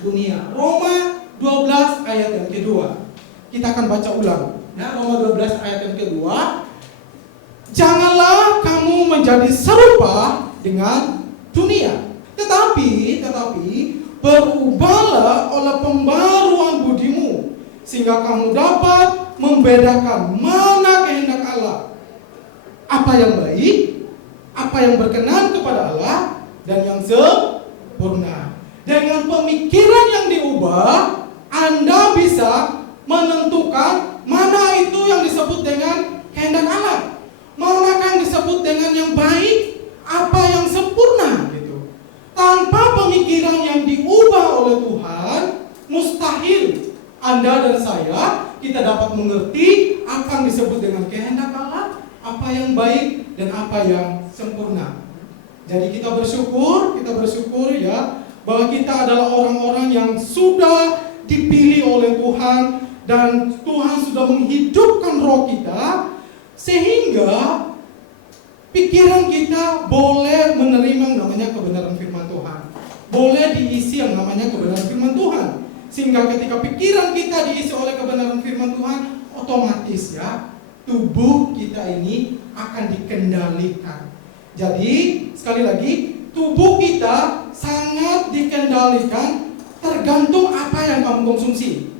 dunia. Roma 12 ayat yang kedua. Kita akan baca ulang. Ya, Roma 12 ayat yang kedua. Janganlah kamu menjadi serupa dengan dunia. Tetapi berubahlah oleh pembaruan budimu, sehingga kamu dapat membedakan mana kehendak Allah, apa yang baik, apa yang berkenan kepada Allah, dan yang sempurna. Dengan pemikiran yang diubah, Anda bisa menentukan mana itu yang disebut dengan kehendak Allah, manakah yang disebut dengan yang baik, apa yang sempurna gitu. Tanpa pemikiran yang diubah oleh Tuhan, mustahil Anda dan saya kita dapat mengerti apa yang disebut dengan kehendak Allah, apa yang baik dan apa yang sempurna. Jadi kita bersyukur ya bahwa kita adalah orang-orang yang sudah dipilih oleh Tuhan, dan Tuhan sudah menghidupkan roh kita sehingga pikiran kita boleh menerima yang namanya kebenaran firman Tuhan, boleh diisi yang namanya kebenaran firman Tuhan. Sehingga ketika pikiran kita diisi oleh kebenaran firman Tuhan, otomatis ya tubuh kita ini akan dikendalikan. Jadi sekali lagi, tubuh kita sangat dikendalikan tergantung apa yang kamu konsumsi.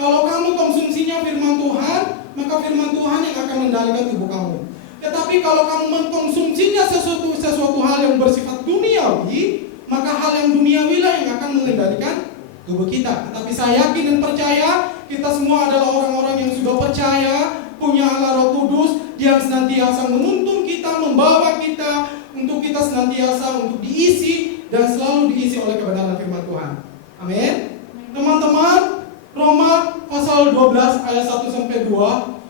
Kalau kamu konsumsinya firman Tuhan, maka firman Tuhan yang akan mengendalikan tubuh kamu. Tetapi kalau kamu mengkonsumsinya sesuatu hal yang bersifat duniawi, maka hal yang duniawi lah yang akan mengendalikan tubuh kita. Tetapi saya yakin dan percaya, kita semua adalah orang-orang yang sudah percaya, punya Allah Roh Kudus, Dia senantiasa menuntun kita, membawa kita, untuk kita senantiasa untuk diisi dan selalu diisi oleh kebenaran firman Tuhan. Amin. Teman-teman, Roma pasal 12 ayat 1-2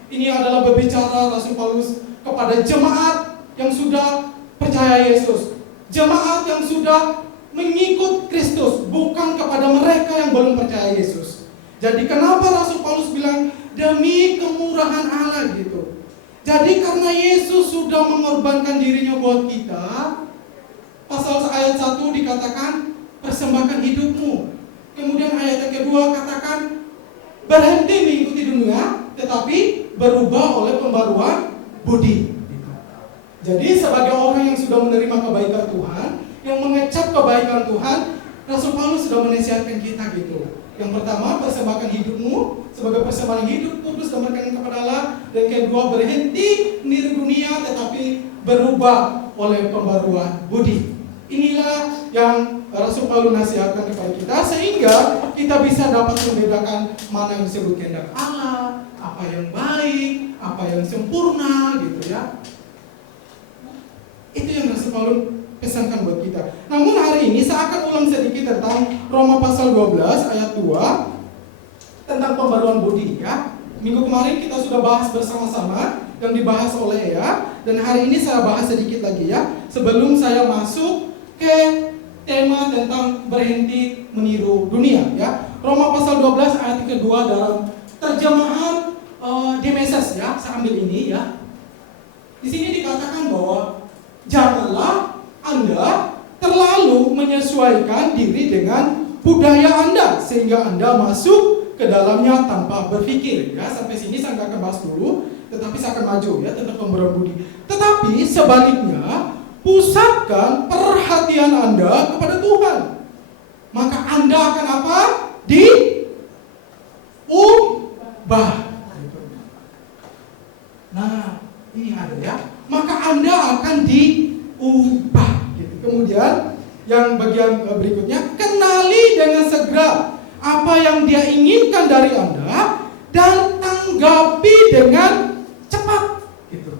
ini adalah berbicara Rasul Paulus kepada jemaat yang sudah percaya Yesus, jemaat yang sudah mengikut Kristus, bukan kepada mereka yang belum percaya Yesus. Jadi kenapa Rasul Paulus bilang demi kemurahan Allah gitu? Jadi karena Yesus sudah mengorbankan dirinya buat kita. Pasal ayat 1 dikatakan persembahkan hidupmu. Kemudian ayat yang kedua katakan berhenti mengikuti dunia, tetapi berubah oleh pembaruan budi. Jadi sebagai orang yang sudah menerima kebaikan Tuhan, yang mengecap kebaikan Tuhan, Rasul Paulus sudah menasihatkan kita gitu. Yang pertama, persembahkan hidupmu sebagai persembahan hidup kudus dan berkenan kepada Allah. Dan kedua, berhenti meniru dunia, tetapi berubah oleh pembaruan budi. Inilah yang Rasul Paulus nasihatkan kepada kita, sehingga kita bisa dapat membedakan mana yang disebut kehendak Allah, apa yang baik, apa yang sempurna gitu ya. Itu yang Rasul Paulus pesankan buat kita. Namun hari ini saya akan ulang sedikit tentang Roma pasal 12 ayat 2 tentang pembaruan budi ya. Minggu kemarin kita sudah bahas bersama-sama yang dibahas oleh ya, dan hari ini saya bahas sedikit lagi ya, sebelum saya masuk ke tema tentang berhenti meniru dunia ya. Roma pasal 12 ayat kedua dalam terjemahan Demeses ya, saya ambil ini ya. Di sini dikatakan bahwa janganlah Anda terlalu menyesuaikan diri dengan budaya Anda sehingga Anda masuk ke dalamnya tanpa berpikir ya. Sampai sini saya nggak akan bahas dulu, tetapi saya akan maju ya tentang pembaruan budi. Tetapi sebaliknya, pusatkan perhatian Anda kepada Tuhan. Maka Anda akan apa? Diubah. Nah, ini ada ya. Maka Anda akan diubah. Gitu. Kemudian yang bagian berikutnya, kenali dengan segera apa yang Dia inginkan dari Anda dan tanggapi dengan cepat. Gitu.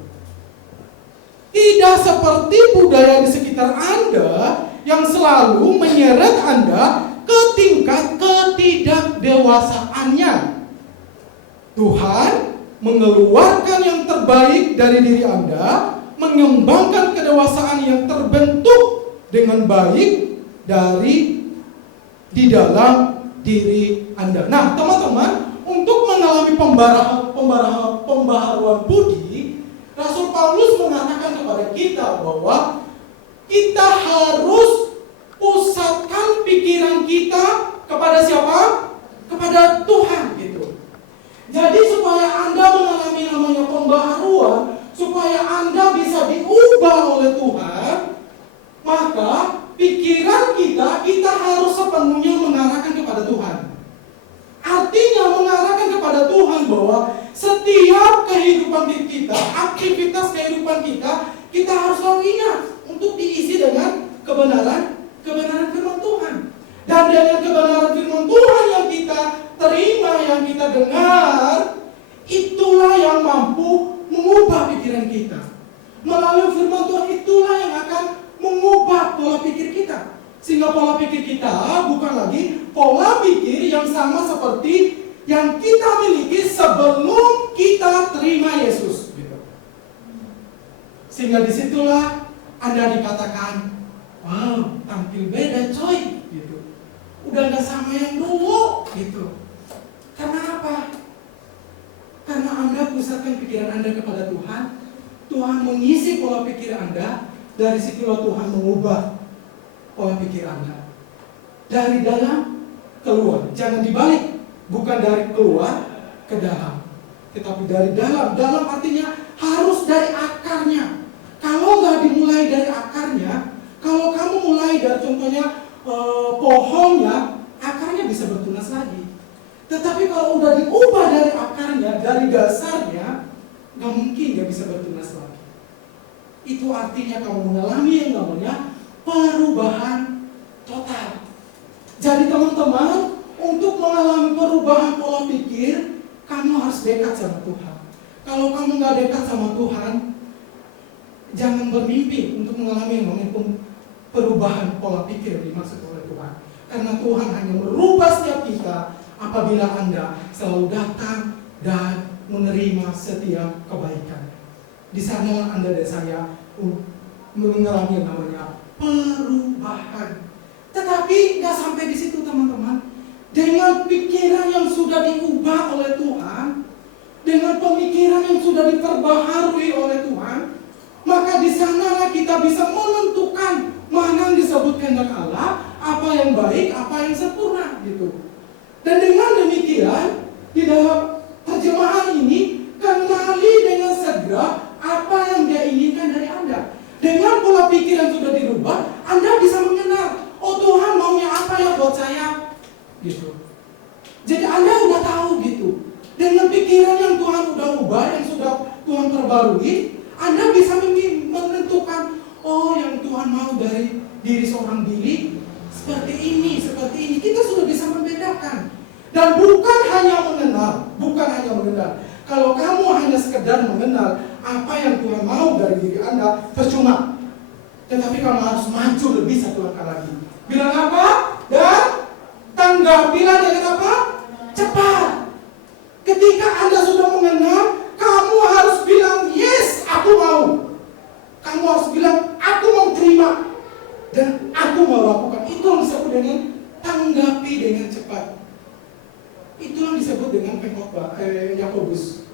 Tidak seperti budaya di sekitar Anda yang selalu menyeret Anda ke tingkat ketidakdewasaannya. Tuhan mengeluarkan yang terbaik dari diri Anda, mengembangkan kedewasaan yang terbentuk dengan baik di dalam diri Anda. Nah, teman-teman, untuk mengalami pembaharuan budi, Rasul Paulus mengatakan kepada kita bahwa kita harus pusatkan pikiran kita kepada siapa? Kepada Tuhan gitu. Jadi supaya Anda mengalami namanya pembaharuan, supaya Anda bisa diubah oleh Tuhan, maka pikiran kita harus sepenuhnya mengarahkan kepada Tuhan. Artinya mengarahkan kepada Tuhan bahwa setiap kehidupan kita, aktivitas kehidupan kita harus selalu ingat untuk diisi dengan kebenaran firman Tuhan. Dan dengan kebenaran firman Tuhan yang kita terima, yang kita dengar, itulah yang mampu mengubah pikiran kita. Melalui firman Tuhan itulah yang akan mengubah pola pikir kita. Sehingga pola pikir kita bukan lagi pola pikir yang sama seperti yang kita miliki sebelum kita terima Yesus gitu. Sehingga disitulah Anda dikatakan, wow, tampil beda coy gitu. Udah gak sama yang dulu gitu. Karena apa? Karena Anda pusatkan pikiran Anda kepada Tuhan. Tuhan mengisi pola pikir Anda. Dari situlah Tuhan mengubah pola pikir Anda. Dari dalam keluar. Jangan dibalik. Bukan dari keluar ke dalam, tetapi dari dalam. Dalam artinya harus dari akarnya. Kalau nggak dimulai dari akarnya, kalau kamu mulai dari contohnya pohonnya, akarnya bisa bertunas lagi. Tetapi kalau udah diubah dari akarnya, dari dasarnya, nggak mungkin nggak bisa bertunas lagi. Itu artinya kamu mengalami yang namanya perubahan total. Jadi teman-teman, untuk mengalami perubahan pola pikir, kamu harus dekat sama Tuhan. Kalau kamu nggak dekat sama Tuhan, jangan bermimpi untuk mengalami yang namanya perubahan pola pikir yang dimaksud oleh Tuhan. Karena Tuhan hanya merubah setiap kita apabila Anda selalu datang dan menerima setiap kebaikan. Di sana Anda dan saya mengalami yang namanya perubahan. Tetapi nggak sampai di situ teman-teman. Dengan pikiran yang sudah diubah oleh Tuhan, dengan pemikiran yang sudah diperbaharui oleh Tuhan, maka di sanalah kita bisa menentukan mana yang disebut kehendak Allah, apa yang baik, apa yang sempurna gitu. Dan dengan demikian, di dalam terjemahan ini, kenali dengan segera apa yang Dia inginkan dari Anda. Dengan pola pikir yang sudah dirubah, Anda bisa mengenal, oh Tuhan maunya apa ya buat saya, gitu. Jadi Anda udah tahu gitu. Dengan pikiran yang Tuhan udah ubah, yang sudah Tuhan perbarui, Anda bisa menentukan, oh yang Tuhan mau dari diri seorang diri seperti ini. Kita sudah bisa membedakan. Dan bukan hanya mengenal. Kalau kamu hanya sekedar mengenal apa yang Tuhan mau dari diri Anda, percuma. Tetapi kamu harus maju lebih satu langkah lagi. Bilang apa? Dan tanggapilah dengan apa? Cepat. Ketika Anda sudah mengenal, kamu harus bilang, yes, aku mau. Kamu harus bilang, aku mau terima. Dan aku mau lakukan. Itu yang disebut dengan tanggapi dengan cepat. Itu yang disebut dengan pengkhotbah Yakobus.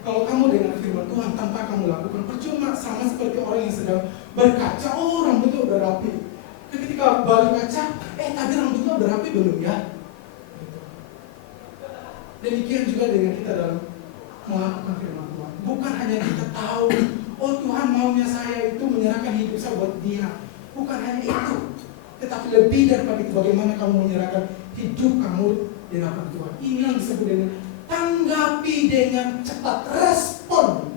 Kalau kamu dengan firman Tuhan tanpa kamu lakukan, percuma. Sama seperti orang yang sedang berkaca, oh rambutnya udah rapi. Ketika balik kaca, tadi rambutnya udah rapi belum ya? Demikian juga dengan kita dalam melakukan firman Tuhan. Bukan hanya kita tahu, oh Tuhan maunya saya itu menyerahkan hidup saya buat Dia. Bukan hanya itu, tetapi lebih daripada itu, bagaimana kamu menyerahkan hidup kamu di hadapan Tuhan. Ini yang disebut dengan tanggapi dengan cepat, respon.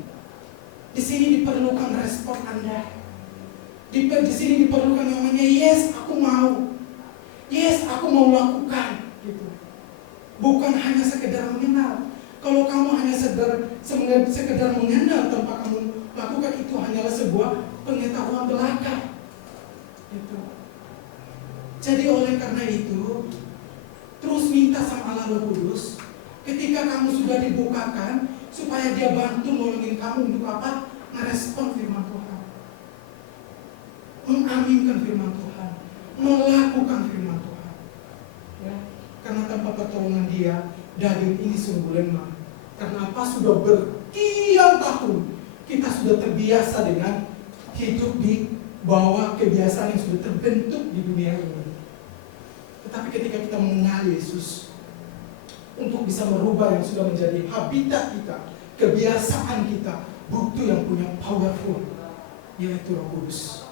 Di sini diperlukan respon Anda. Di sini diperlukan namanya yes, aku mau. Yes, aku mau lakukan. Gitu. Bukan hanya sekedar mengenal. Kalau kamu hanya sekedar mengenal tanpa kamu lakukan, itu hanyalah sebuah pengetahuan belaka. Gitu. Jadi oleh karena itu, terus minta sama Allah Roh Kudus. Ketika kamu sudah dibukakan, supaya Dia bantu nolongin kamu untuk apa? Merespon firman Tuhan, mengaminkan firman Tuhan, melakukan firman Tuhan. Ya. Karena tanpa pertolongan Dia, daging ini sungguh lemah. Karena apa? Sudah berkian tahun kita sudah terbiasa dengan hidup di bawah kebiasaan yang sudah terbentuk di dunia ini. Tetapi ketika kita mengenal Yesus, untuk bisa merubah yang sudah menjadi habitat kita, kebiasaan kita, butuh yang punya powerful, yaitu Roh Kudus.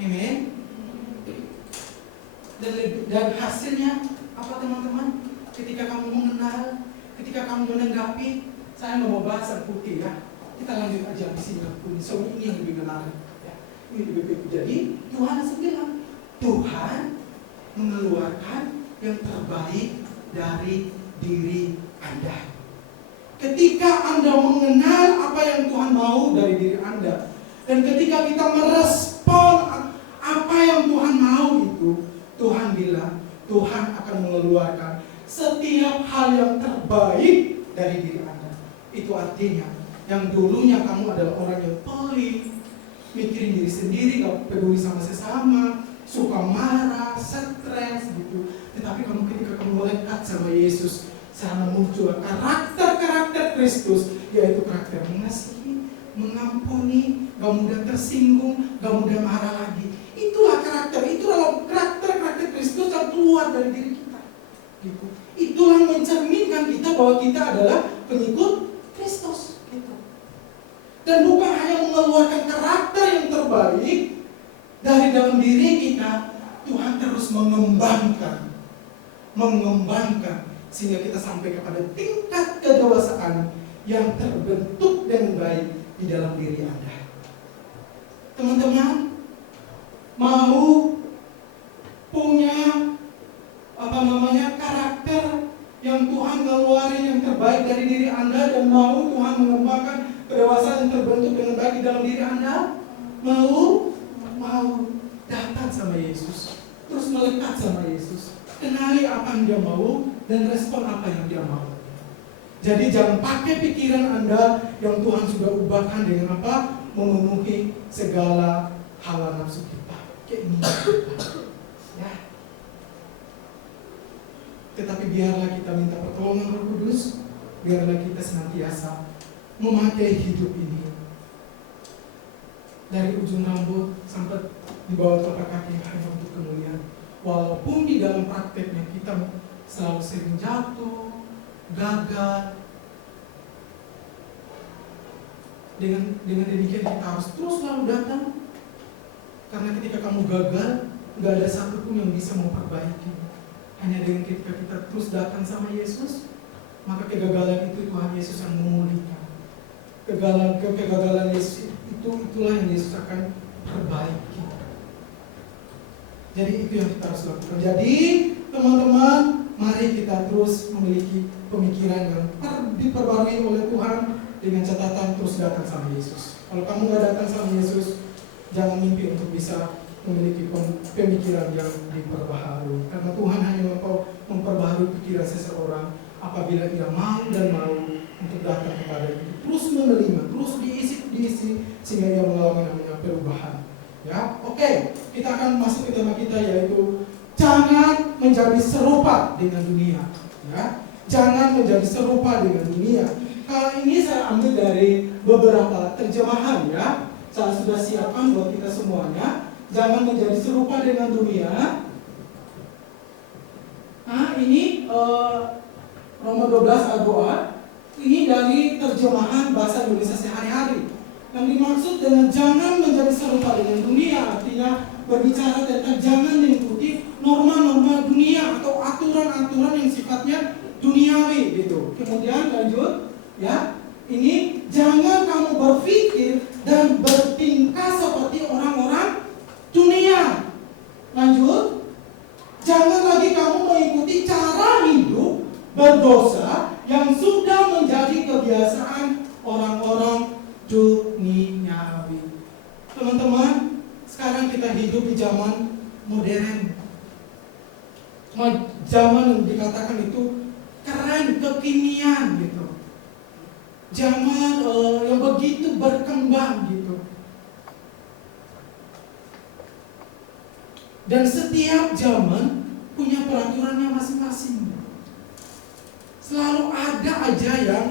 Amen. Dan hasilnya apa teman-teman? Ketika kamu mengenal, ketika kamu menanggapi, saya mau bahas putih ya. Kita lanjut aja di sini kuning. So ini yang lebih menarik. Ya. Ini lebih baik. Jadi Tuhan bilang, Tuhan mengeluarkan yang terbaik dari diri Anda. Ketika Anda mengenal apa yang Tuhan mau dari diri Anda, dan ketika kita merespon apa yang Tuhan mau itu, Tuhan bilang, Tuhan akan mengeluarkan setiap hal yang terbaik dari diri Anda. Itu artinya, yang dulunya kamu adalah orang yang pelit, mikirin diri sendiri, gak peduli sama sesama, suka marah, stres gitu. Tetapi ketika kamu melekat sama Yesus, sana muncul karakter Kristus, yaitu karakter mengasihi, mengampuni, gak mudah tersinggung, gak mudah marah lagi. Itulah karakter Kristus yang keluar dari diri kita. Gitu. Itulah mencerminkan kita bahwa kita adalah pengikut Kristus. Gitu. Dan bukan hanya mengeluarkan karakter yang terbaik dari dalam diri kita, Tuhan terus mengembangkan sehingga kita sampai kepada tingkat kedewasaan yang terbentuk dengan baik di dalam diri Anda. Teman-teman, mau punya karakter yang Tuhan ngeluarin yang terbaik dari diri Anda, dan mau Tuhan mengembangkan kedewasaan yang terbentuk dengan baik di dalam diri Anda, mau datang sama Yesus, terus melekat sama Yesus, kenali apa yang Dia mau dan respon apa yang Dia mau. Jadi jangan pakai pikiran Anda yang Tuhan sudah ubahkan dengan apa? Memenuhi segala hawa nafsu kita, keinginan kita. Ya. Tetapi biarlah kita minta pertolongan Roh Kudus, biarlah kita senantiasa memakai hidup ini dari ujung rambut sampai di bawah telapak kaki hanya untuk kemuliaan. Walaupun di dalam prakteknya kita selalu sering jatuh, gagal, dengan demikian kita harus terus selalu datang, karena ketika kamu gagal, nggak ada satupun yang bisa memperbaiki. Hanya dengan ketika kita terus datang sama Yesus, maka kegagalan itu Tuhan Yesus yang memulihkan. Kegagalan Yesus itulah yang Yesus akan perbaiki. Jadi itu yang kita harus lakukan. Jadi teman-teman, mari kita terus memiliki pemikiran yang diperbarui oleh Tuhan dengan catatan terus datang sama Yesus. Kalau kamu nggak datang sama Yesus, jangan mimpi untuk bisa memiliki pemikiran yang diperbaharui. Karena Tuhan hanya memperbaharui pikiran seseorang apabila ia mau untuk datang kepada itu. Terus menerima, terus diisi sehingga ia mengalami namanya perubahan. Ya, oke. Kita akan masuk ke tema kita, yaitu jangan menjadi serupa dengan dunia. Ya, jangan menjadi serupa dengan dunia. Kali ini saya ambil dari beberapa terjemahan ya. Saya sudah siapkan buat kita semuanya. Jangan menjadi serupa dengan dunia. Nah, ini nomor 12 ayat 2. Ini dari terjemahan bahasa Indonesia sehari-hari. Yang dimaksud dengan jangan menjadi serupa dengan dunia, artinya berbicara tentang jangan mengikuti norma-norma dunia atau aturan-aturan yang sifatnya duniawi gitu. Kemudian lanjut ya. Ini jangan kamu berpikir dan bertingkah seperti orang-orang dunia. Lanjut, jangan lagi kamu mengikuti cara hidup berdosa yang sudah menjadi kebiasaan orang-orang duniawi. Teman-teman, sekarang kita hidup di zaman modern. Zaman yang dikatakan itu keren, kekinian gitu. Zaman yang begitu berkembang gitu. Dan setiap zaman punya peraturannya masing-masing. Selalu ada aja yang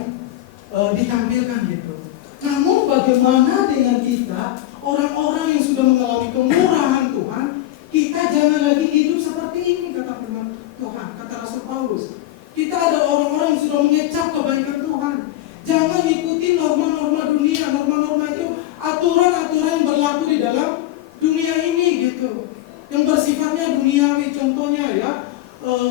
ditampilkan gitu. Namun bagaimana dengan kita, orang-orang yang sudah mengalami kemurahan Tuhan, kita jangan lagi hidup seperti ini kata firman Tuhan, kata Rasul Paulus. Kita ada orang-orang yang sudah mengecap kebaikan Tuhan. Jangan ikuti norma-norma dunia. Norma-norma itu aturan-aturan yang berlaku di dalam dunia ini gitu, yang bersifatnya duniawi. Contohnya ya,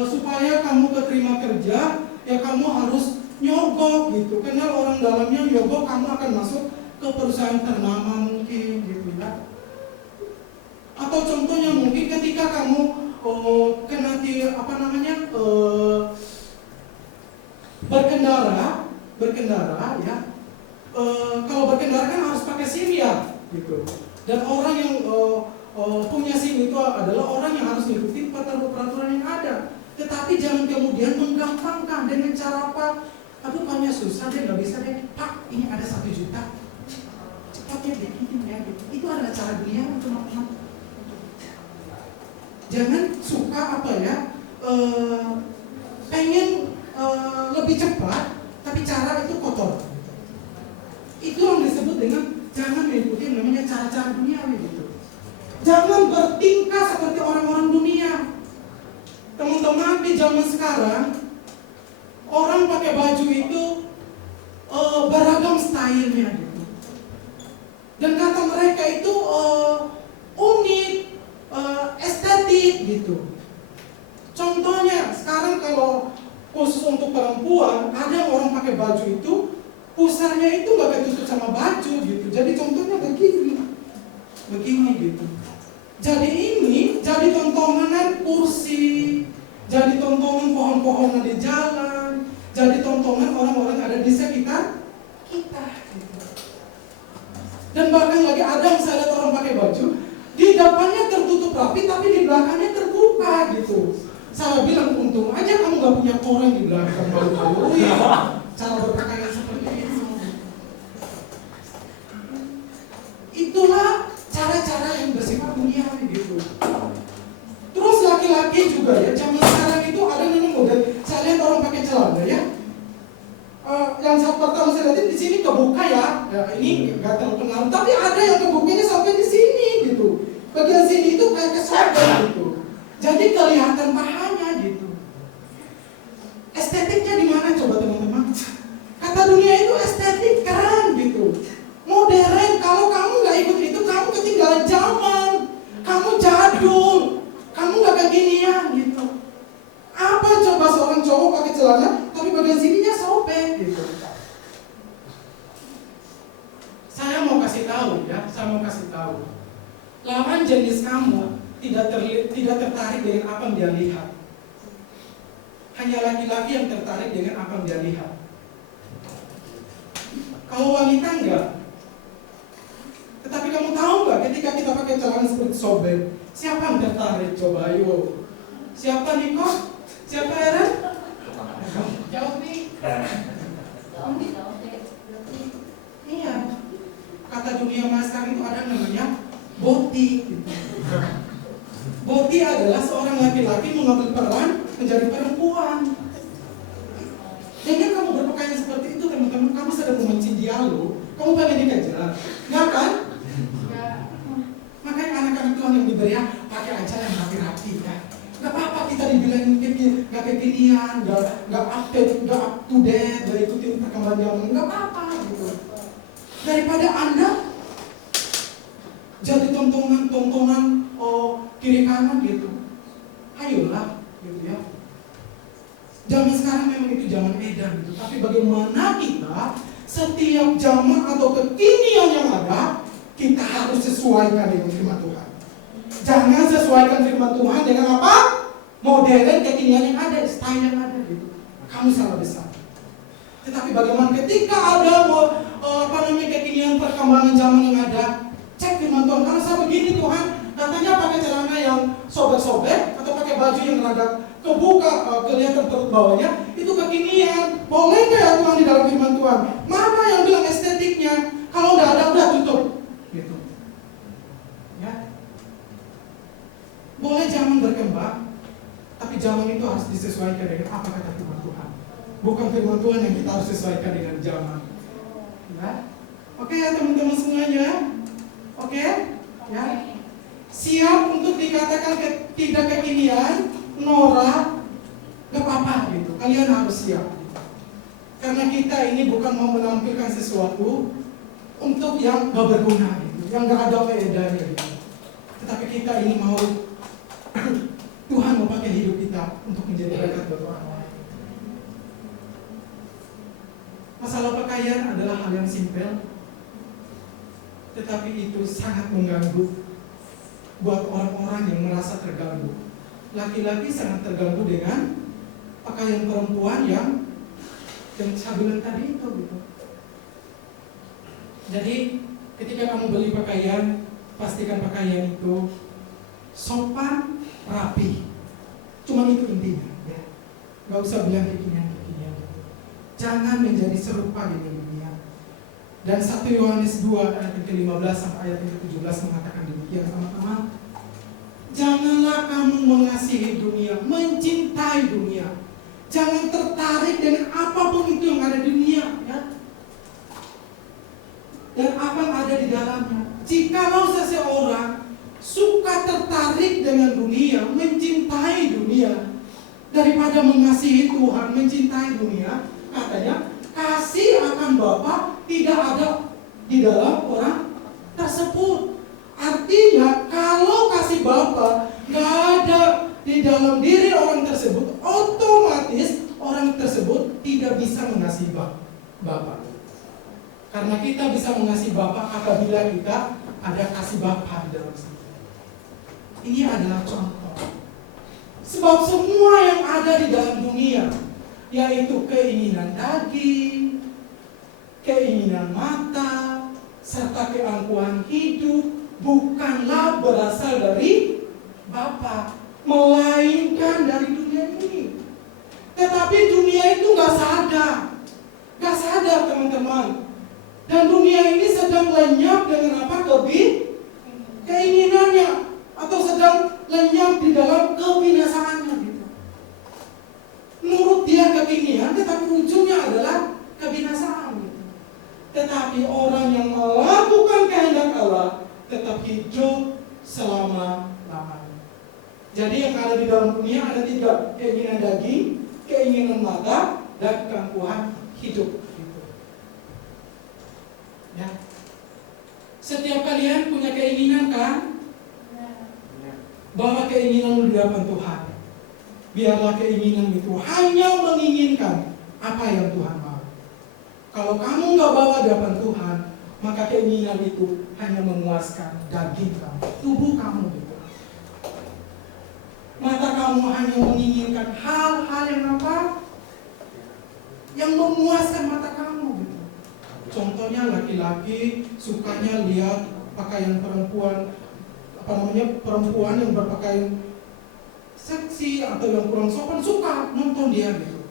supaya kamu keterima kerja, ya kamu harus nyogok gitu. Kenal orang dalamnya nyogok, kamu akan masuk ke perusahaan ternama mungkin gitu ya. Atau contohnya mungkin ketika kamu berkendara ya, kalau berkendara kan harus pakai SIM ya gitu. Dan orang yang punya SIM itu adalah orang yang harus mengikuti peraturan yang ada. Tetapi jangan kemudian menggampangkan dengan cara apa? Aduh, Paknya susah deh, nggak bisa deh. Pak, ini ada 1 juta, cepatnya bikin ya gitu. Itu adalah cara dunia teman-teman. Jangan suka pengen lebih cepat, tapi cara itu kotor. Itu yang disebut dengan jangan mengikuti yang namanya cara-cara duniawi gitu. Jangan bertingkah seperti orang-orang dunia. Teman-teman, di zaman sekarang orang pakai baju itu beragam stylenya gitu. Dan kata mereka itu unik, estetik gitu. Contohnya sekarang kalau khusus untuk perempuan, ada yang orang pakai baju itu pusarnya itu nggak ketutup sama baju gitu. Jadi contohnya begini gitu. Jadi ini jadi tontonan kursi, jadi tontonan pohon-pohonan di jalan, jadi tontonan orang-orang ada di sekitar kita gitu. Dan bahkan lagi ada yang saya lihat orang pakai baju di depannya tertutup rapi, tapi di belakangnya terbuka gitu. Saya bilang, untung aja kamu gak punya koreng di belakang baju ya. Cara berpakaian seperti itu. Itulah cara-cara yang bersifat duniawi gitu. Terus laki-laki juga ya, zaman sekarang itu ada namanya model. Saya lihat orang pakai celana ya. Yang pertama saya lihat di sini kebuka ya. Ini nggak terlalu pengaruh, tapi ada yang kebukanya sampai di sini gitu. Bagian sini itu kayak kesobek gitu. Jadi kelihatan pahanya gitu. Estetiknya di mana coba teman-teman? Kata dunia itu estetik keren gitu, modern. Kalau kamu nggak ikut itu, kamu ketinggalan zaman. Kamu jadul, kamu nggak kekinian gitu. Apa coba seorang cowok pakai celana, tapi bagian sininya sobek gitu. Saya mau kasih tahu ya, lawan jenis kamu tidak tertarik dengan apa yang dia lihat. Hanya laki-laki yang tertarik dengan apa yang dia lihat. Kalau wanita enggak. Tetapi kamu tahu nggak, ketika kita pakai celana seperti sobek, siapa yang tertarik? Coba ayo. Siapa Niko? Siapa Eren? Jawab nih. Iya. Kata dunia mas sekarang itu ada namanya boti. Boti adalah seorang laki-laki mengambil peran menjadi perempuan. Jangan kamu berpakaian seperti itu teman-teman, kamu sedang memancing dialog, kamu pengen dikejar, nggak kan? Makanya anak-anak Tuhan yang diberi pakai aja yang rapi-rapi ya. Nggak apa-apa kita dibilang nggak kekinian, nggak update, nggak up to date, nggak ikutin perkembangan zaman, nggak apa-apa gitu. Daripada Anda jadi tontonan kiri kanan gitu, ayolah gitu ya. Zaman sekarang memang itu zaman edan gitu, tapi bagaimana kita setiap zaman atau kekinian yang ada, kita harus sesuaikan dengan firman Tuhan. Jangan sesuaikan firman Tuhan dengan apa? Modern kekinian yang ada, style yang ada gitu. Kamu salah besar. Tetapi bagaimana ketika ada kekinian perkembangan zaman yang ada, cek firman Tuhan. Kalau saya begini Tuhan, katanya pakai celana yang sobek-sobek atau pakai baju yang rada kebuka, kelihatan perut bawahnya, itu kekinian. Boleh nggak ya Tuhan di dalam firman Tuhan? Mana yang bilang estetiknya? Kalau nggak ada, udah tutup. Gitu. Ya. Boleh zaman berkembang, tapi zaman itu harus disesuaikan dengan apa kata firman Tuhan. Bukan firman Tuhan yang kita harus sesuaikan dengan zaman. Ya. Oke ya teman-teman semuanya. Oke? Ya. Siap untuk dikatakan tidak kekinian, norak, gak apa-apa gitu. Kalian harus siap. Karena kita ini bukan mau menampilkan sesuatu untuk yang gak berguna gitu, yang gak ada faedahnya gitu. Tetapi kita ini mau Tuhan mau pakai hidup kita untuk menjadi berkat buat orang lain. Masalah pakaian adalah hal yang simpel, tetapi itu sangat mengganggu buat orang-orang yang merasa terganggu. Laki-laki sangat terganggu dengan pakaian perempuan yang saya bilang tadi itu gitu. Jadi ketika kamu beli pakaian, pastikan pakaian itu sopan, rapi. Cuma itu intinya, ya. Gak usah bilang kekinian. Jangan menjadi serupa dengan dunia. Dan 1 Yohanes 2 ayat ke-15 sampai ayat ke-17 mengatakan demikian, teman-teman. Janganlah kamu mengasihi dunia, mencintai dunia. Jangan tertarik dengan apapun itu yang ada di dunia, ya. Dan apa yang ada di dalamnya. Jikalau seseorang suka tertarik dengan dunia, mencintai dunia, daripada mengasihi Tuhan, mencintai dunia, katanya kasih akan Bapa tidak ada di dalam orang tersebut. Artinya kalau kasih Bapa nggak ada di dalam diri orang tersebut, otomatis orang tersebut tidak bisa mengasihi Bapa. Karena kita bisa mengasihi Bapa apabila kita ada kasih Bapa di dalam situ. Ini adalah contoh. Sebab semua yang ada di dalam dunia, yaitu keinginan daging, keinginan mata, serta keangkuhan hidup, bukanlah berasal dari Bapa, melainkan dari dunia ini. Tetapi dunia itu gak sadar teman-teman. Dan dunia ini sedang lenyap dengan apa? Keinginannya, atau sedang lenyap di dalam kebinasaannya gitu. Menurut dia kekinian, tetapi ujungnya adalah kebinasaan gitu. Tetapi orang yang melakukan kehendak Allah tetap hidup selama-lamanya. Jadi yang ada di dalam dunia ada 3, keinginan daging, keinginan mata, dan keangkuhan hidup gitu. Ya. Setiap kalian punya keinginan kan? Bahwa keinginan di hadapan Tuhan. Biarlah keinginan itu hanya menginginkan apa yang Tuhan mau. Kalau kamu gak bawa di hadapan Tuhan, maka keinginan itu hanya memuaskan daging kamu, tubuh kamu gitu. Mata kamu hanya menginginkan hal-hal yang apa? Yang memuaskan mata kamu gitu. Contohnya laki-laki sukanya lihat pakaian perempuan, perempuan yang berpakaian seksi atau yang kurang sopan, suka nonton dia gitu,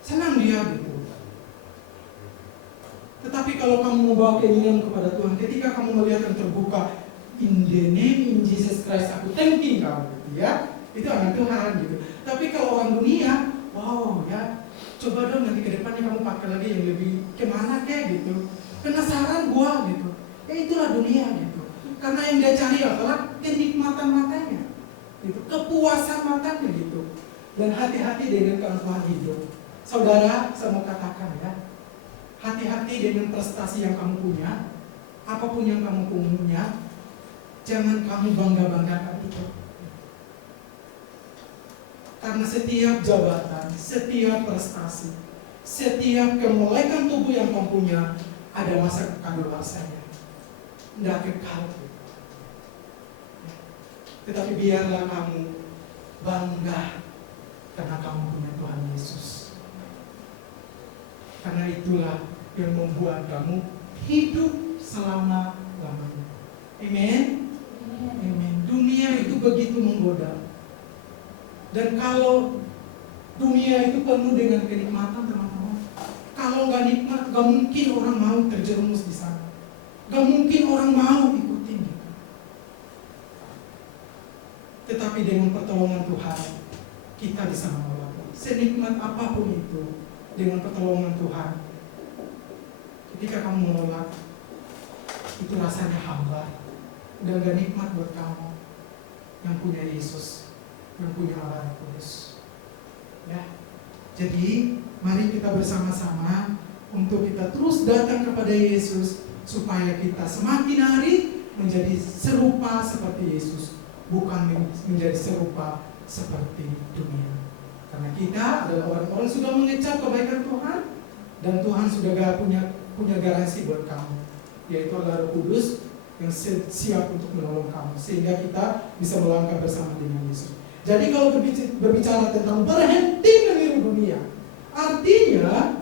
senang dia gitu. Tetapi kalau kamu membawa keinginan kepada Tuhan, ketika kamu melihat yang terbuka, in the name in Jesus Christ aku thanking kamu gitu ya, itu anak Tuhan gitu. Tapi kalau orang dunia, wow ya, coba dong nanti ke depannya kamu pakai lagi yang lebih kemana kayak gitu, penasaran gua gitu. Ya itulah dunia gitu. Karena yang dia cari adalah kenikmatan matanya gitu, kepuasan matanya gitu. Dan hati-hati dengan keangkuhan hidup. Saudara, saya mau katakan ya, hati-hati dengan prestasi yang kamu punya, apapun yang kamu punya, jangan kamu bangga-banggakan itu. Karena setiap jabatan, setiap prestasi, setiap kemolekan tubuh yang kamu punya, ada masa kadaluarsanya, tidak kekal. Tetapi biarlah kamu bangga karena kamu punya Tuhan Yesus. Karena itulah yang membuat kamu hidup selama-lamanya. Amen. Amen. Dunia itu begitu menggoda. Dan kalau dunia itu penuh dengan kenikmatan, teman-teman, kalau nggak nikmat, nggak mungkin orang mau terjerumus di sana. Nggak mungkin orang mau ikutin gitu. Tetapi dengan pertolongan Tuhan, kita bisa menolaknya. Senikmat apapun itu, dengan pertolongan Tuhan, ketika kamu menolak, itu rasanya hambar dan gak nikmat buat kamu yang punya Yesus. yang punya Allah yang kudus. Ya. Jadi mari kita bersama-sama untuk kita terus datang kepada Yesus supaya kita semakin hari menjadi serupa seperti Yesus, bukan menjadi serupa seperti dunia. Karena kita adalah orang-orang sudah mengecap kebaikan Tuhan, dan Tuhan sudah punya garansi buat kamu, yaitu adalah Roh Kudus yang siap untuk menolong kamu, sehingga kita bisa melangkah bersama dengan Yesus. Jadi kalau berbicara tentang berhenti meniru dunia, artinya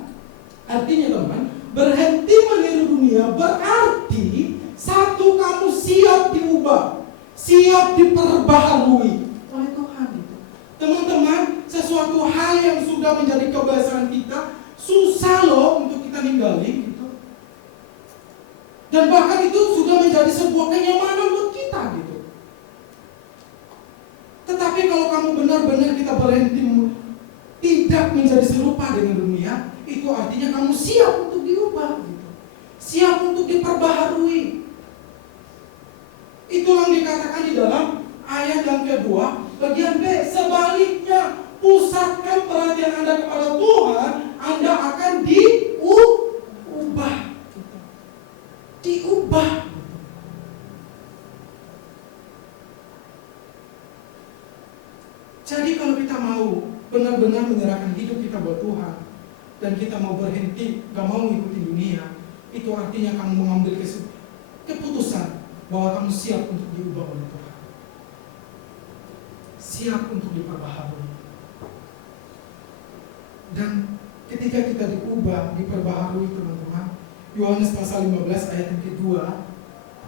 teman, berhenti meniru dunia berarti satu, kamu siap diubah, siap diperbaharui oleh Tuhan itu. Teman-teman, sesuatu hal yang sudah menjadi kebiasaan kita susah loh untuk kita ninggalin gitu. Dan bahkan itu sudah menjadi sebuah kenyamanan buat kita gitu. Tetapi kalau kamu benar-benar kita berhenti tidak menjadi serupa dengan dunia, itu artinya kamu siap untuk diubah gitu. Siap untuk diperbaharui. Itulah yang dikatakan di dalam ayat yang kedua, bagian B. Sebaliknya, pusatkan perhatian Anda kepada Tuhan, Anda akan diubah. Diubah. Jadi kalau kita mau benar-benar menyerahkan hidup kita buat Tuhan, dan kita mau berhenti, gak mau mengikuti dunia, itu artinya kamu mengambil keputusan bahwa kamu siap untuk diubah oleh Tuhan, siap untuk diperbaharui. Dan ketika kita diubah, diperbaharui teman-teman, Yohanes pasal 15 ayat yang kedua,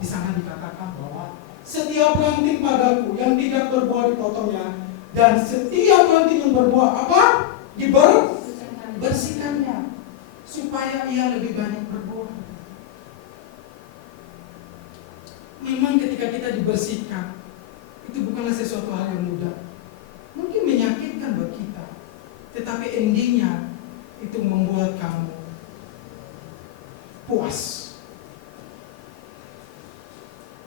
di sana dikatakan bahwa setiap ranting padaku yang tidak berbuah dipotongnya, dan setiap ranting yang berbuah apa? Dibersihkannya, supaya ia lebih banyak berbuah. Memang ketika kita dibersihkan, itu bukanlah sesuatu hal yang mudah. Mungkin menyakitkan buat kita, tetapi endingnya itu membuat kamu puas.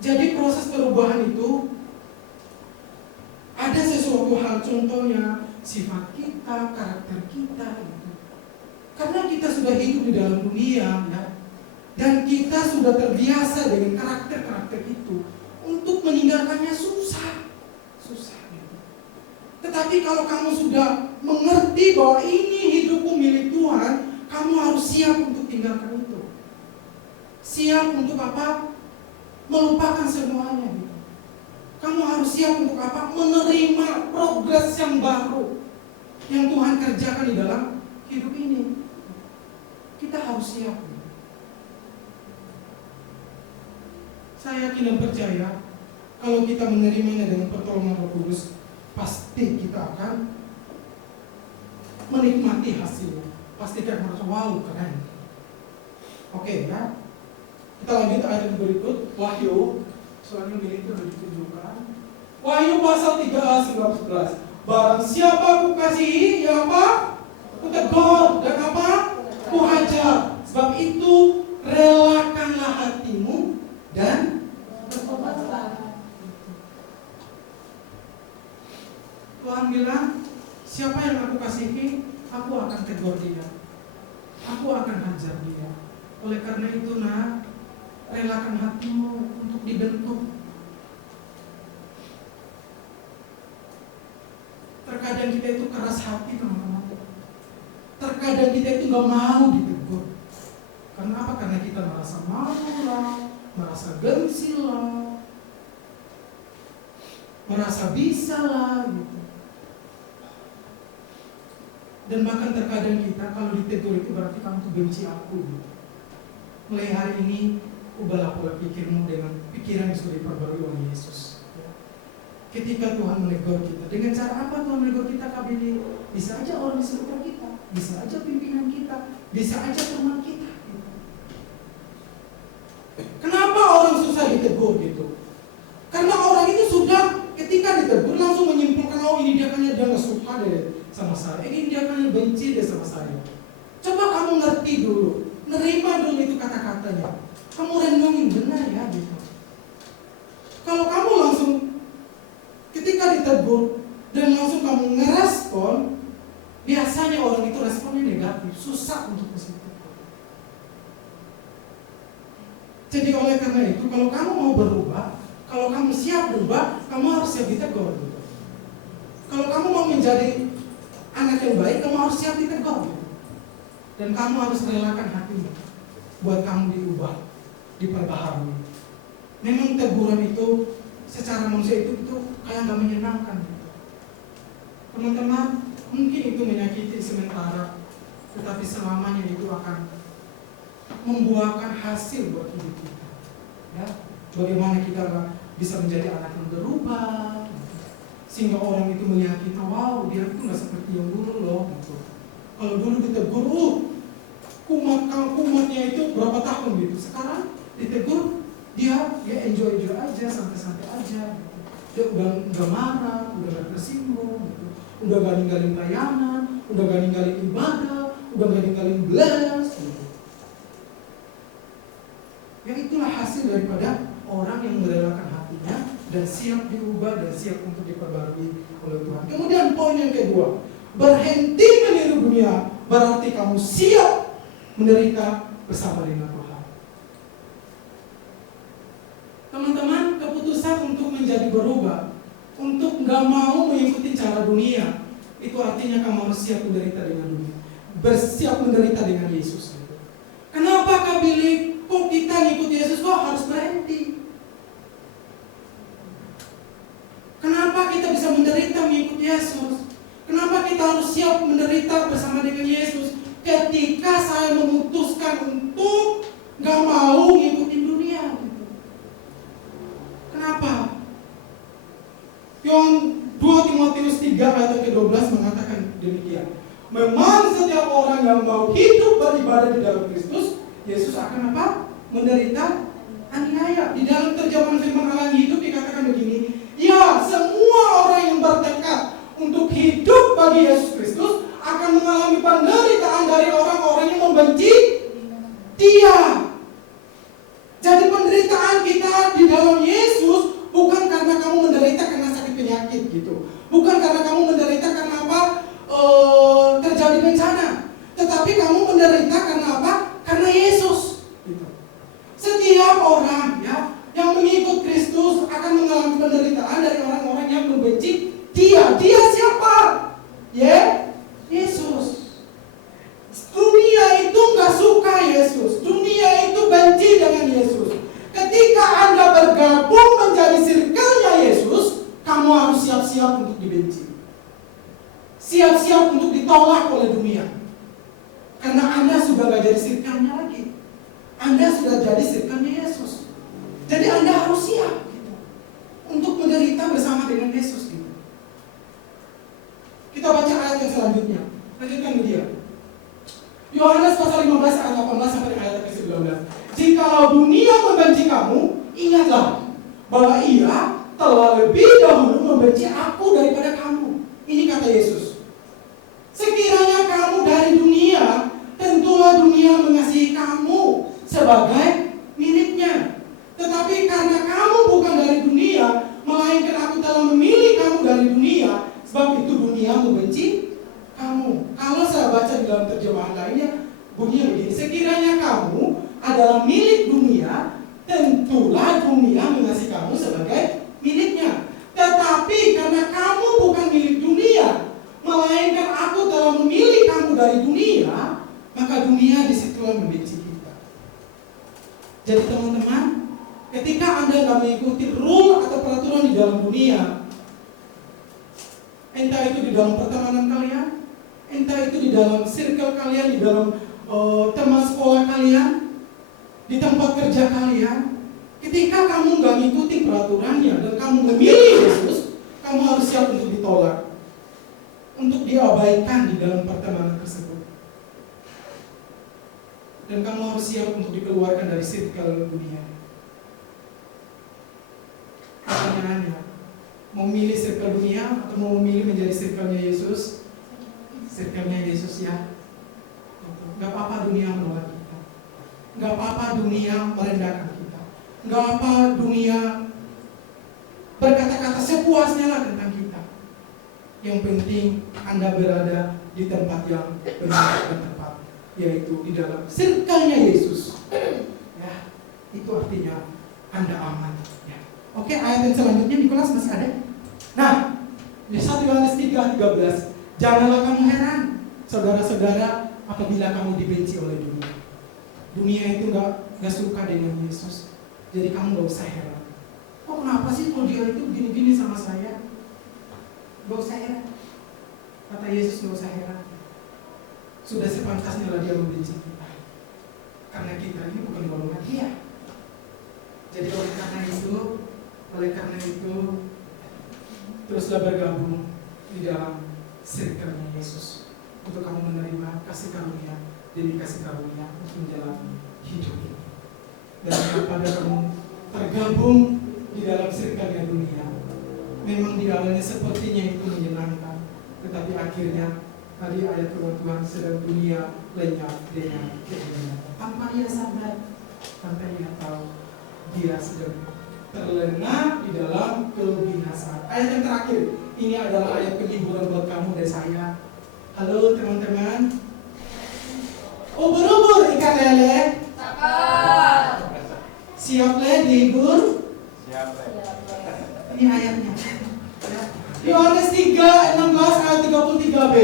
Jadi proses perubahan itu ada sesuatu hal, contohnya sifat kita, karakter kita gitu. Karena kita sudah hidup di dalam dunia ya, dan kita sudah terbiasa dengan karakter-karakter itu, untuk meninggalkannya susah gitu. Tetapi kalau kamu sudah mengerti bahwa ini hidupku milik Tuhan, kamu harus siap untuk tinggalkan itu. Siap untuk apa? Melupakan semuanya gitu. Kamu harus siap untuk apa? Menerima progres yang baru yang Tuhan kerjakan di dalam hidup ini. Kita harus siap. Saya yakin dan percaya kalau kita menerimanya dengan pertolongan Roh Kudus, pasti kita akan menikmati hasilnya. Pasti kita merasa wow, keren. Oke ya. Kita lanjut ayat yang berikut, Wahyu. Soalnya ini itu sudah ditunjukkan. Wahyu pasal 3 ayat 19. Barang siapa ku kasihi, ya apa? Ku tegur dan apa? Ku hajar. Sebab itu relakanlah hatimu dan bertobatlah. Tuhan bilang, siapa yang aku kasihi, aku akan tegur dia, aku akan hajar dia. Oleh karena itu relakan hatimu untuk dibentuk. Terkadang kita itu keras hati teman-teman. Terkadang kita itu gak mau ditegur. Karena apa? Karena kita merasa malu lah, merasa gengsi lah, merasa bisa lah gitu. Dan bahkan terkadang kita kalau ditegur itu berarti kamu tuh benci aku gitu. Mulai hari ini ubahlah pola pikirmu dengan pikiran yang sudah diperbarui oleh Yesus. Ketika Tuhan menegur kita, dengan cara apa Tuhan menegur kita? Kabili, bisa aja orang di sekitar kita, bisa aja pimpinan kita, bisa aja teman kita. Kenapa orang susah ditegur gitu? Karena orang itu sudah ketika ditegur langsung menyimpulkan, oh ini dia kayaknya dia nggak suka deh sama saya, ini dia kayaknya benci deh sama saya. Coba kamu ngerti dulu, nerima dulu itu kata-katanya. Kamu renungin benar ya gitu. Kalau kamu langsung ketika ditegur dan biasanya orang itu responnya negatif, susah untuk ke situ. Jadi oleh karena itu, kalau kamu mau berubah, kalau kamu siap berubah, kamu harus siap ditegur. Kalau kamu mau menjadi anak yang baik, kamu harus siap ditegur. Dan kamu harus relakan hatimu buat kamu diubah, diperbaharui. Memang teguran itu secara manusia itu kayak gak menyenangkan. Teman-teman, mungkin itu menyakiti sementara, tetapi selamanya itu akan membuahkan hasil buat hidup kita. Ya, bagaimana kita bisa menjadi anak yang berubah, sehingga orang itu melihat kita, wow, dia itu nggak seperti yang dulu loh. Gitu. Kalau dulu ditegur, kumatnya itu berapa tahun gitu. Sekarang ditegur, dia enjoy aja, santai-santai aja. Gitu. Dia udah nggak marah, udah nggak tersinggung, gitu. Udah gak ninggalin layanan, udah gak ninggalin ibadah, udah gak ninggalin bless. Gitu. Ya itulah hasil daripada orang yang merelakan hatinya dan siap diubah dan siap untuk diperbarui oleh Tuhan. Kemudian poin yang kedua, berhenti meniru dunia berarti kamu siap menderita bersama dengan Tuhan. Teman-teman, keputusan untuk menjadi berubah, untuk gak mau mengikuti cara dunia, itu artinya kamu harus siap menderita dengan dunia, bersiap menderita dengan Yesus. Kenapa Kak Billy? Kok kita ngikut Yesus kok harus berhenti? Kenapa kita bisa menderita mengikut Yesus? Kenapa kita harus siap menderita bersama dengan Yesus? Ketika saya memutuskan untuk gak mau ngikutin dunia gitu. Kenapa? 2 Timotius 3 ayat ke-12 mengatakan demikian. Memang setiap orang yang mau hidup beribadah di dalam Kristus, Yesus akan apa? Menderita aniaya. Di dalam terjemahan firman Allah hidup dikatakan begini, ya, semua orang yang bertekad untuk hidup bagi Yesus Kristus akan mengalami penderitaan dari orang-orang yang membenci Dia. Jadi penderitaan kita di dalam Yesus bukan karena kamu menderita karena sakit penyakit gitu, bukan karena kamu menderita karena apa? Terjadi bencana, tetapi kamu menderita karena apa? Karena Yesus. Gitu. Setiap orang ya yang mengikut Kristus akan mengalami penderitaan dari orang-orang yang membenci Dia. Dia siapa? Yesus. Dunia itu nggak suka Yesus. Dunia itu benci dengan Yesus. Ketika Anda bergabung menjadi circle-nya Yesus, kamu harus siap-siap untuk dibenci. Siap-siap untuk ditolak oleh dunia. Karena Anda sudah gak jadi circle-nya lagi. Anda sudah jadi circle-nya Yesus. Jadi Anda harus siap gitu, untuk menderita bersama dengan Yesus gitu. Kita baca ayat yang selanjutnya. Lanjutkan dia. Yohanes pasal 15 ayat 18 sampai ayat ke-19. Jikalau dunia membenci kamu, ingatlah bahwa ia telah lebih dahulu membenci aku daripada kamu. Ini kata Yesus. Sekiranya kamu dari dunia, tentulah dunia mengasihi kamu sebagai miliknya. Tetapi karena kamu bukan dari dunia, melainkan aku telah memilih kamu dari dunia, sebab itu dunia membenci kamu. Kalau saya baca di dalam terjemahan lainnya, bunyinya begini, sekiranya kamu adalah milik dunia, tentulah dunia mengasihi kamu sebagai miliknya. Tetapi karena kamu bukan milik dunia, melainkan aku telah memilih kamu dari dunia, maka dunia disitulah membenci kita. Jadi teman-teman, ketika Anda tidak mengikuti rule atau peraturan di dalam dunia, entah itu di dalam pertemanan kalian, entah itu di dalam circle kalian, di dalam teman sekolah kalian, di tempat kerja kalian, ketika kamu nggak ngikuti peraturannya dan kamu memilih Yesus, kamu harus siap untuk ditolak, untuk diabaikan di dalam pertemanan tersebut. Dan kamu harus siap untuk dikeluarkan dari circle dunia. Pertanyaannya, mau memilih circle dunia atau mau memilih menjadi circle-nya Yesus? Circle-nya Yesus ya. Gak apa-apa dunia menolak kita, gak apa-apa dunia merendahkan kita, gak apa dunia berkata-kata sepuasnya lah tentang kita. Yang penting Anda berada di tempat yang benar dan tepat, yaitu di dalam circle-nya Yesus. Ya, itu artinya Anda aman. Ya. Oke, ayat yang selanjutnya di kelas masih ada. Nah, di 1 Yohanes 3:13, janganlah kamu heran, saudara-saudara, apabila kamu dibenci oleh dunia. Dunia itu gak suka dengan Yesus. Jadi kamu gak usah heran. Oh, kenapa sih kalau dia itu gini-gini sama saya? Gak usah heran. Kata Yesus, gak usah heran. Sudah sepantasnya lah dia membenci kita. Karena kita ini bukan golongan dia. Jadi oleh karena itu, teruslah bergabung di dalam circle-nya Yesus untuk kamu menerima kasih karunia demi kasih karunia untuk menjalani hidup ini. Dan daripada kamu tergabung di dalam circle-nya dunia, memang di awalnya sepertinya itu menyenangkan, tetapi akhirnya tadi ayat Tuhan sedang dunia lenyap dengan keinginan. Tanpa dia sadar, tanpa dia tahu, dia sedang terlena di dalam kebinasaan. Ayat yang terakhir, ini adalah ayat penghiburan buat kamu dan saya. Halo teman-teman. Ubur-ubur ikan lele. Siap le dihibur? Siap le. Ini ayatnya. Yohanes 3:16 ayat 33b.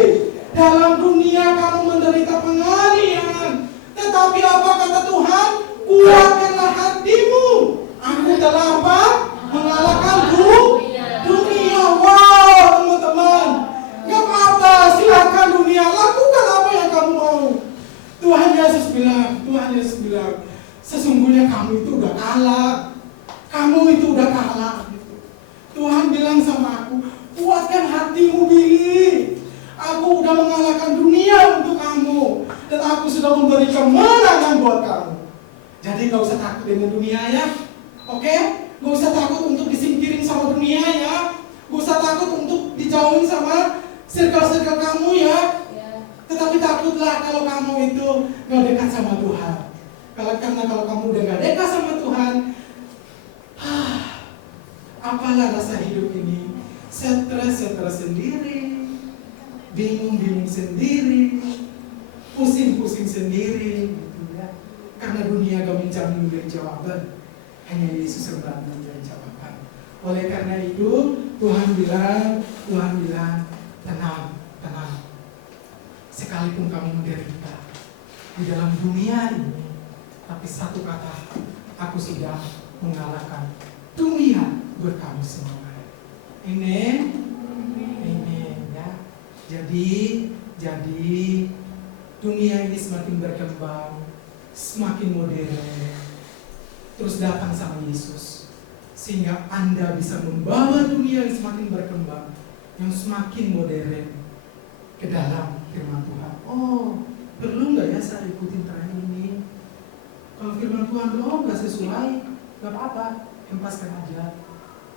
Dalam dunia kamu menderita penganiayaan, tetapi apa kata Tuhan? Kuatkanlah hatimu. Aku telah apa? Mengalahkan dunia. Wow, teman-teman. Gak apa-apa, silakan dunia, lakukan apa yang kamu mau. Tuhan Yesus bilang, sesungguhnya kamu itu udah kalah. Kamu itu udah kalah. Tuhan bilang sama aku, kuatkan hatimu, Billy. Aku udah mengalahkan dunia untuk kamu, dan aku sudah memberi kemenangan buat kamu. Jadi gak usah takut dengan dunia ya. Oke? Gak usah takut untuk disingkirin sama dunia ya. Gak usah takut untuk dijauhin sama circle-circle kamu ya. Tetapi takutlah kalau kamu itu gak dekat sama Tuhan. Karena kalau kamu udah gak dekat sama Tuhan, apalah rasa hidup ini? Stres sendiri, bingung sendiri, pusing sendiri, gitu ya. Karena dunia gak menjamin memberi jawaban, hanya Yesus yang berani memberi jawaban. Oleh karena itu Tuhan bilang, tenang. Sekalipun kamu menderita di dalam dunia ini, tapi satu kata, aku sudah mengalahkan dunia berkamu semua. Amen. Ya. Jadi dunia ini semakin berkembang, semakin modern, terus datang sama Yesus, sehingga Anda bisa membawa dunia yang semakin berkembang, yang semakin modern ke dalam firman Tuhan. Oh, perlu nggak ya saya ikutin tren ini? Kalau firman Tuhan belum nggak sesuai, nggak apa-apa, hempaskan aja.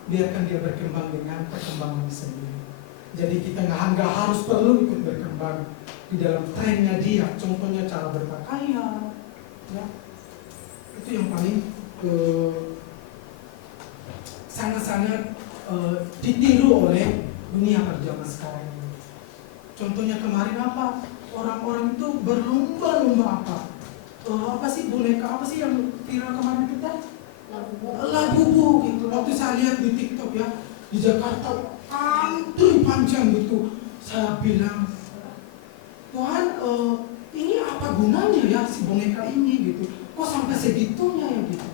Biarkan dia berkembang dengan perkembangan sendiri. Jadi kita nggak harus perlu ikut berkembang di dalam trennya dia. Contohnya cara berpakaian, ya. Itu yang paling sangat-sangat ditiru oleh dunia pada zaman sekarang ini. Contohnya kemarin apa? Orang-orang itu berlomba-lomba apa? Apa sih boneka? Apa sih yang viral kemarin kita? Labubu gitu. Waktu saya lihat di TikTok ya, di Jakarta antri panjang gitu. Saya bilang, Tuhan, ini apa gunanya ya si boneka ini gitu? Kok sampai segitunya ya gitu?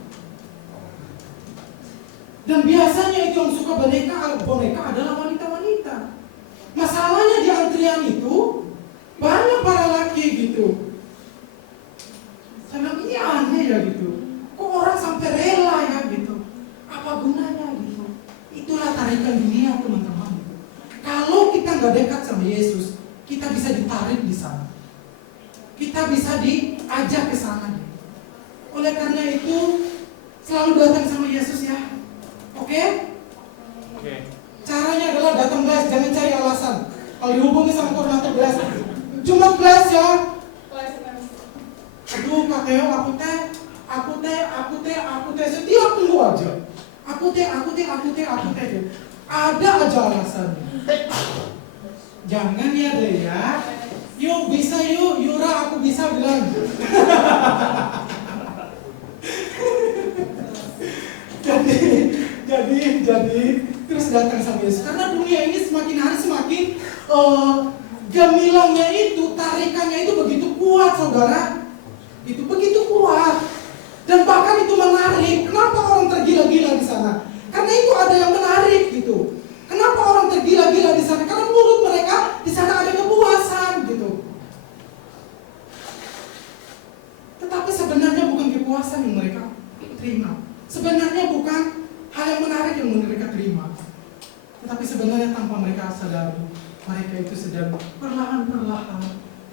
Dan biasanya itu yang suka boneka adalah wanita-wanita. Masalahnya di antrian itu banyak para laki gitu. Saya bilang ini aneh ya gitu. Kok orang sampai rela ya gitu? Apa gunanya gitu? Itulah tarikan dunia teman-teman gitu. Kalau kita nggak dekat sama Yesus, kita bisa ditarik di sana. Kita bisa diajak ke sana. Gitu. Oleh karena itu selalu datang sama Yesus ya. Oke? Caranya adalah datang bless, jangan cari alasan. Kalau dihubungi sama koordinator bless, cuma bless ya. Aduh Kak Theo, aku teh setiap minggu aja. Aku teh. Ada aja alasannya. Jangan ya deh ya. bisa yuk, Yura aku bisa bilang. jadi terus datang sama Yesus. Karena dunia ini semakin hari semakin gemilangnya itu, tarikannya itu begitu kuat, saudara. Itu begitu kuat. Dan bahkan itu menarik. Kenapa orang tergila-gila di sana? Karena itu ada yang menarik gitu. Kenapa orang tergila-gila di sana? Karena menurut mereka di sana ada kepuasan gitu. Tetapi sebenarnya bukan kepuasan yang mereka terima. Sebenarnya bukan hal yang menarik yang mereka terima. Tetapi sebenarnya tanpa mereka sadari, mereka itu sedang perlahan-perlahan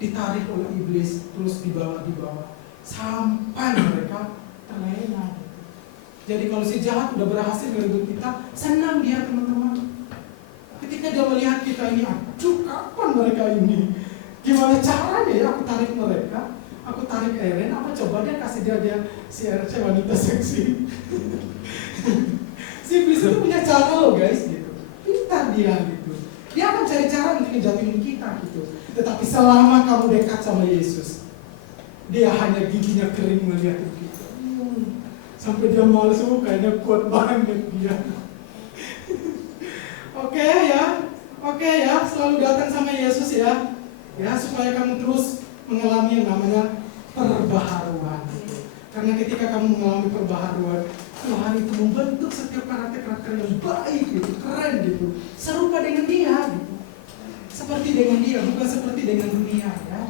ditarik oleh iblis, terus dibawa sampai mereka terlena. Jadi kalau si jahat udah berhasil ngerebut kita, senang dia teman-teman. Ketika dia melihat kita ini, aduh kapan mereka ini? Gimana caranya ya aku tarik mereka? Aku tarik Eren, apa coba dia kasih dia si RC wanita seksi. Si iblis itu punya cara loh guys gitu. Pintar dia gitu. Dia akan cari cara untuk ngejatuhin kita gitu. Tetapi selama kamu dekat sama Yesus, dia hanya giginya kering melihat kita. Sampai dia malas, kayaknya kuat banget dia. Oke ya, selalu datang sama Yesus ya. Ya, supaya kamu terus mengalami yang namanya perbaharuan. Karena ketika kamu mengalami perbaharuan, Tuhan itu membentuk setiap karakter-karakter yang baik gitu, keren gitu, serupa dengan dia gitu. Seperti dengan dia, bukan seperti dengan dunia ya.